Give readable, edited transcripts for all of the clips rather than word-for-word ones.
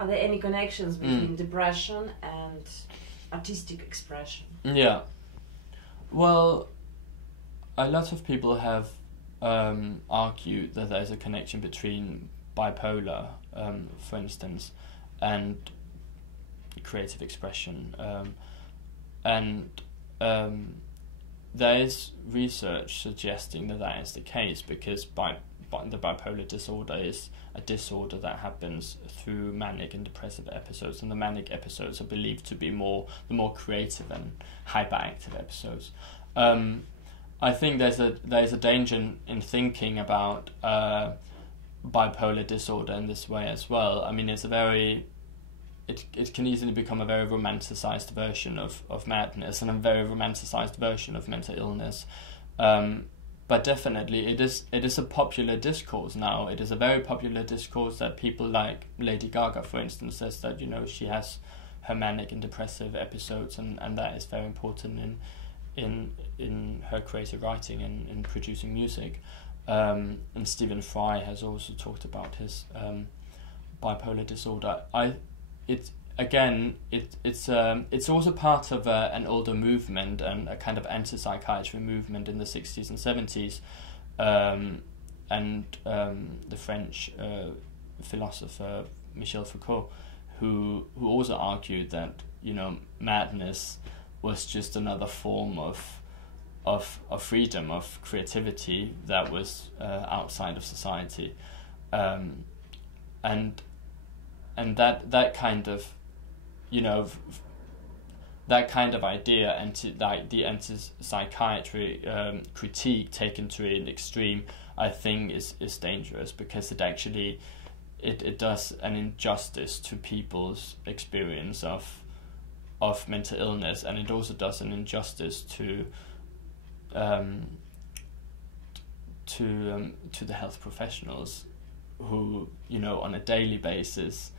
Are there any connections between depression and artistic expression? Yeah. Well, a lot of people have argued that there's a connection between bipolar, for instance, and creative expression. There is research suggesting that that is the case, because the bipolar disorder is a disorder that happens through manic and depressive episodes, and the manic episodes are believed to be the more creative and hyperactive episodes. I think there's a danger in thinking about bipolar disorder in this way as well. I mean, it can easily become a very romanticized version of madness and a very romanticized version of mental illness. But definitely it is a popular discourse now. It is a very popular discourse that people like Lady Gaga, for instance, says that, she has her manic and depressive episodes, and that is very important in her creative writing and in producing music. And Stephen Fry has also talked about his bipolar disorder. It's also part of an older movement, and a kind of anti-psychiatry movement in the 60s and 70s, and the French philosopher Michel Foucault, who also argued that madness was just another form of freedom, of creativity that was outside of society, and that kind of that kind of idea, and the anti-psychiatry critique taken to an extreme, I think is dangerous, because it actually it does an injustice to people's experience of mental illness, and it also does an injustice to the health professionals who on a daily basis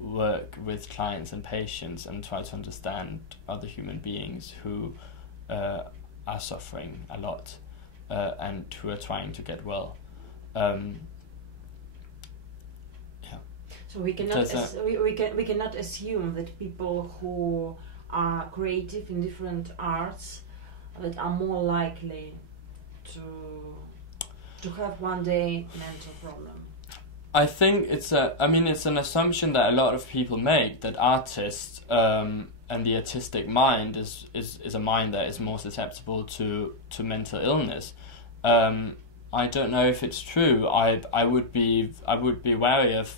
work with clients and patients and try to understand other human beings who are suffering a lot and who are trying to get well. So we cannot we cannot assume that people who are creative in different arts that are more likely to have one day mental problem. I think it's an assumption that a lot of people make, that artists and the artistic mind is a mind that is more susceptible to mental illness. I don't know if it's true. I would be wary of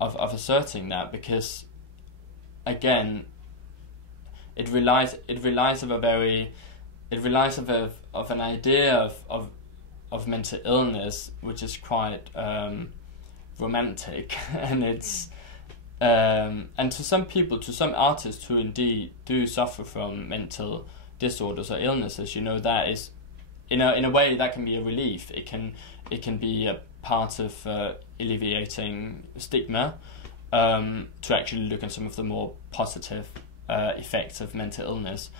asserting that, because again it relies of an idea of mental illness which is quite romantic, and it's and to some artists who indeed do suffer from mental disorders or illnesses, that is in a way that can be a relief. It can be a part of alleviating stigma, to actually look at some of the more positive effects of mental illness.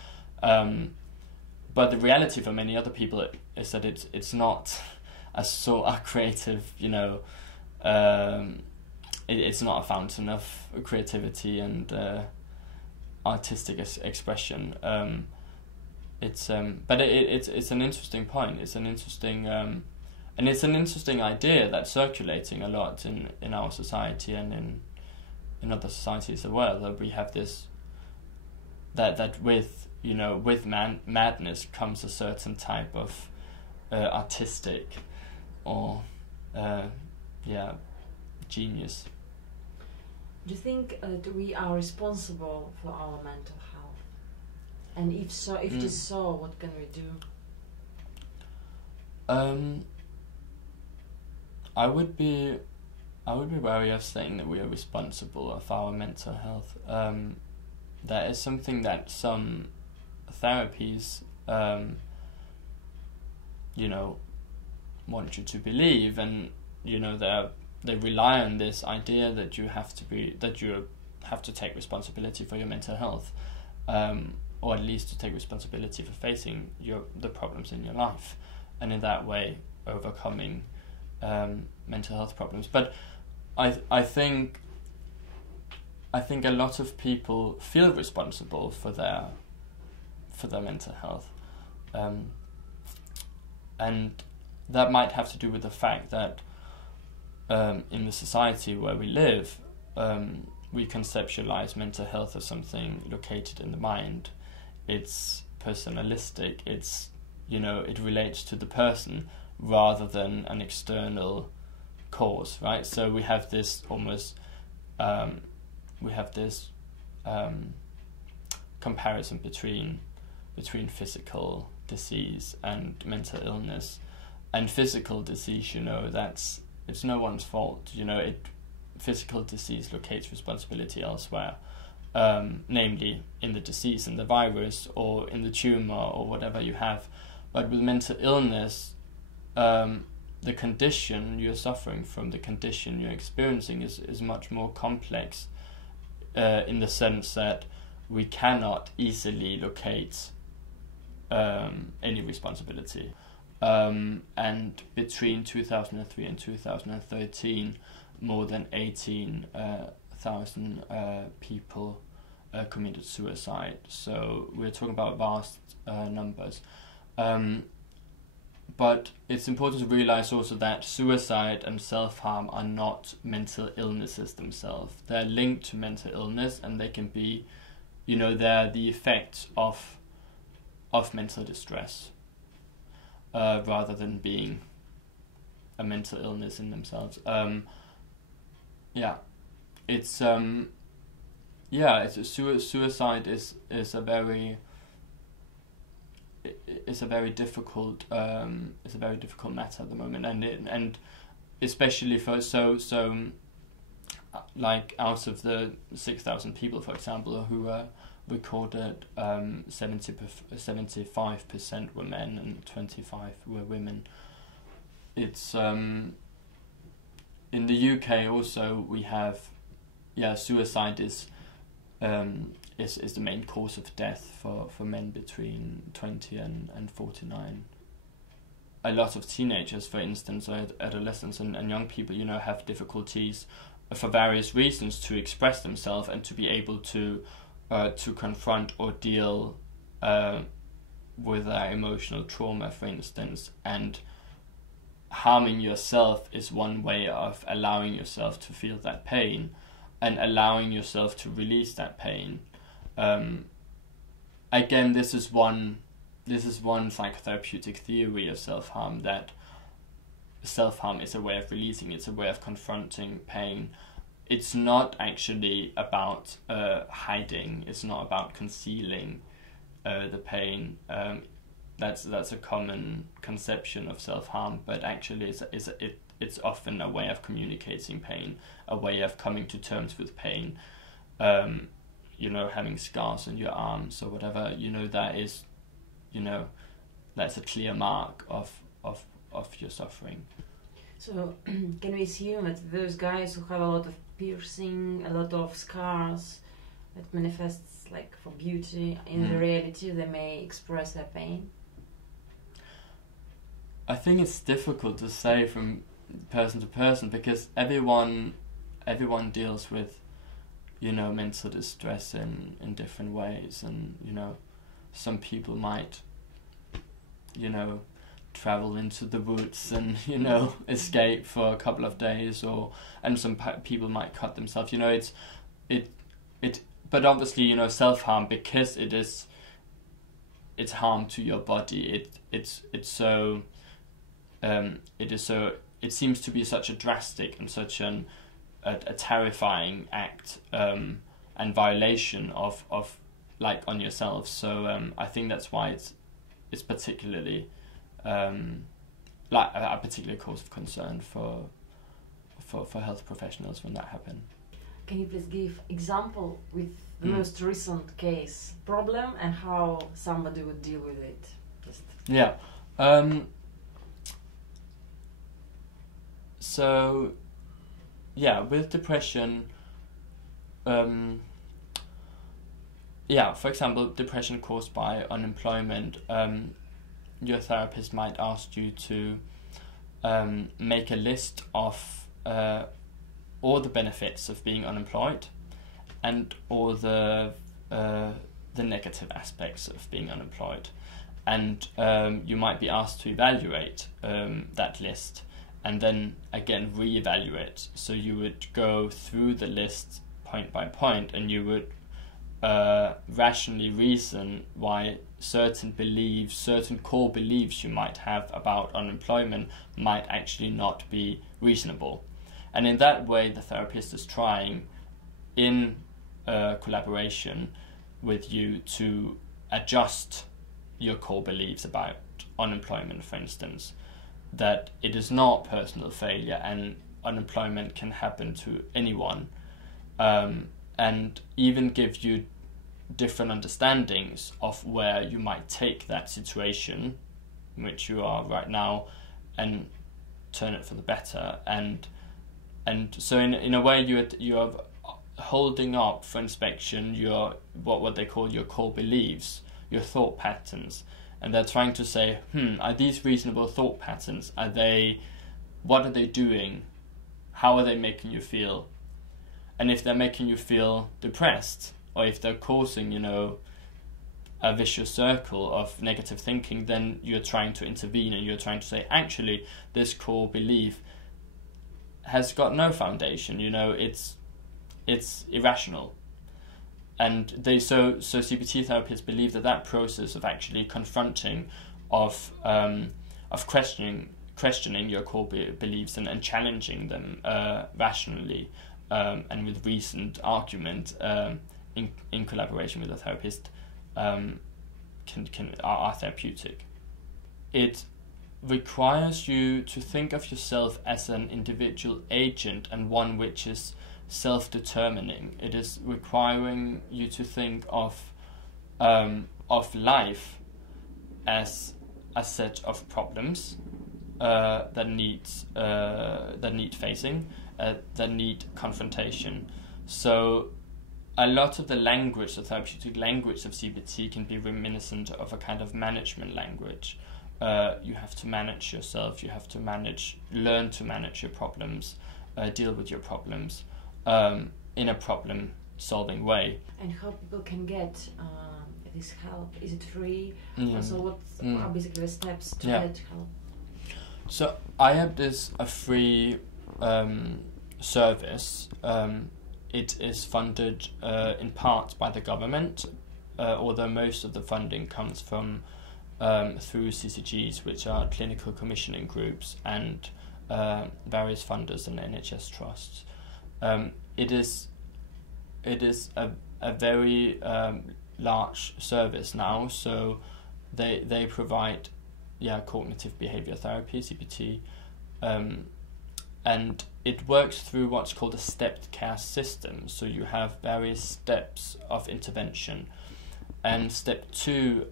But the reality for many other people is that it's not a creative, it's not a fountain of creativity and artistic expression. But it's an interesting point. It's an interesting and it's an interesting idea that's circulating a lot in our society and in other societies as well, that we have this that with madness comes a certain type of artistic or genius. Do you think that we are responsible for our mental health? And if so, if it is so, what can we do? I would be wary of saying that we are responsible of our mental health. That is something that some therapies, want you to believe, and they rely on this idea that you have to take responsibility for your mental health, or at least to take responsibility for facing the problems in your life, and in that way overcoming mental health problems. But I think a lot of people feel responsible for their mental health, and that might have to do with the fact that in the society where we live, we conceptualize mental health as something located in the mind. It's personalistic. It's, it relates to the person rather than an external cause, right? So we have this almost comparison between physical disease and mental illness. And physical disease, it's no one's fault. Physical disease locates responsibility elsewhere, namely in the disease, in the virus, or in the tumor, or whatever you have. But with mental illness, the condition you're suffering from, the condition you're experiencing is much more complex, in the sense that we cannot easily locate any responsibility. And between 2003 and 2013, more than 18,000 people committed suicide. So we're talking about vast numbers. But it's important to realize also that suicide and self-harm are not mental illnesses themselves. They're linked to mental illness, and they can be, they're the effects of mental distress, rather than being a mental illness in themselves. Suicide is a very difficult matter at the moment, and especially for like out of the 6,000 people, for example, who were recorded, 75% were men and 25% were women. It's in the UK also we have suicide is the main cause of death for men between 20 and 49. A lot of teenagers, for instance, or adolescents and young people, have difficulties for various reasons to express themselves and to be able to confront or deal with their emotional trauma, for instance. And harming yourself is one way of allowing yourself to feel that pain and allowing yourself to release that pain. Again, this is one psychotherapeutic theory of self-harm, that self-harm is a way of releasing, it's a way of confronting pain. It's not actually about hiding, it's not about concealing the pain. That's a common conception of self-harm, but actually it's often a way of communicating pain, a way of coming to terms with pain. Having scars on your arms or whatever, that is, that's a clear mark of your suffering. So can we assume that those guys who have a lot of piercing, a lot of scars, that manifests like for beauty, in the reality they may express their pain? I think it's difficult to say from person to person, because everyone deals with mental distress in different ways, and some people might travel into the woods and escape for a couple of days, and some people might cut themselves. But obviously self-harm, because it's harm to your body. It seems to be such a drastic and such a terrifying act and violation of like on yourself. So I think that's why it's particularly like a particular cause of concern for health professionals when that happens. Can you please give example with the most recent case problem and how somebody would deal with it? So with depression, for example, depression caused by unemployment, your therapist might ask you to make a list of all the benefits of being unemployed and all the negative aspects of being unemployed. And you might be asked to evaluate that list and then again re-evaluate. So you would go through the list point by point, and you would rationally reason why certain beliefs, certain core beliefs you might have about unemployment might actually not be reasonable. And in that way, the therapist is trying, in collaboration with you, to adjust your core beliefs about unemployment, for instance, that it is not personal failure and unemployment can happen to anyone, and even give you different understandings of where you might take that situation in which you are right now and turn it for the better. And so in a way you are holding up for inspection your what they call your core beliefs, your thought patterns, and they're trying to say, are these reasonable thought patterns? What are they doing? How are they making you feel? And if they're making you feel depressed, or if they're causing, a vicious circle of negative thinking, then you're trying to intervene and you're trying to say, actually, this core belief has got no foundation. It's irrational. And so CBT therapists believe that process of actually confronting, of questioning your core beliefs and challenging them rationally and with reasoned argument in collaboration with a therapist are therapeutic. It requires you to think of yourself as an individual agent and one which is self-determining. It is requiring you to think of life as a set of problems that need facing, that need confrontation. So a lot of the language, the therapeutic language of CBT, can be reminiscent of a kind of management language. You have to manage yourself, you have to learn to manage your problems, deal with your problems in a problem-solving way. And how people can get this help? Is it free? Also, what are basically the steps to get help? So IAPT is a free service. It is funded in part by the government, although most of the funding comes from through CCGs, which are clinical commissioning groups, and various funders and NHS trusts. It is a very large service now, so they provide cognitive behavior therapy, CBT, and it works through what's called a stepped care system. So you have various steps of intervention, and step 2,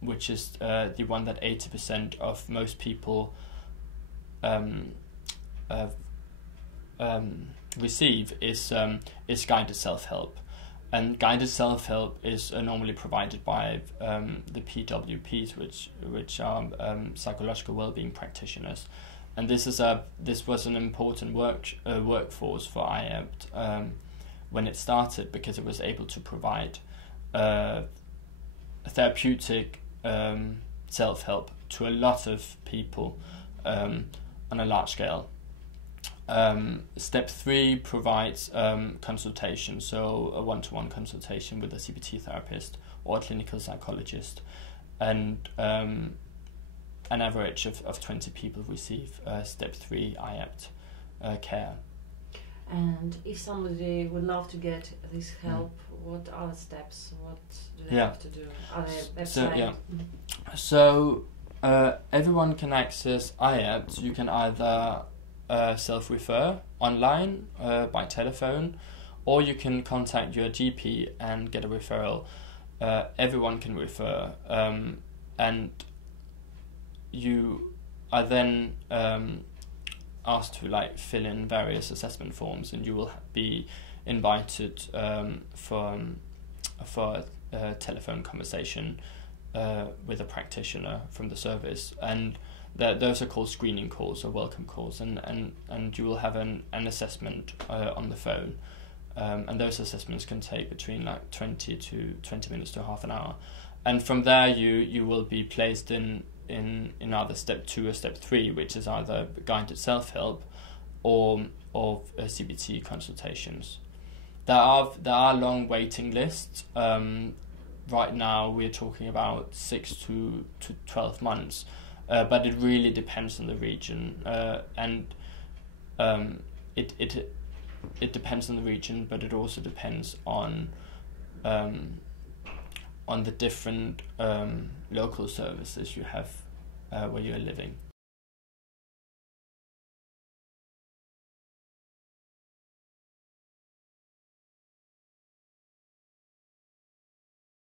which is the one that 80% of most people receive, is guided self-help. And guided self-help is normally provided by the PWPs, which are psychological well-being practitioners. And this was an important workforce for IAPT when it started, because it was able to provide therapeutic self-help to a lot of people on a large scale. Step 3 provides consultation, so a one-to-one consultation with a CBT therapist or a clinical psychologist, and an average of 20 people receive step 3 IAPT care. And if somebody would love to get this help, what are the steps? What do they have to do? Are there websites? So everyone can access IAPT. You can either self-refer online by telephone, or you can contact your GP and get a referral. Everyone can refer, and you are then asked to fill in various assessment forms, and you will be invited for a telephone conversation with a practitioner from the service, and those are called screening calls or welcome calls, and you will have an assessment on the phone, and those assessments can take between like 20 minutes to half an hour, and from there you will be placed in either step 2 or step 3, which is either guided self-help or CBT consultations. There are long waiting lists. Right now we're talking about 6 to 12 months, but it really depends on the region, and it depends on the region, but it also depends on the different local services you have where you're living.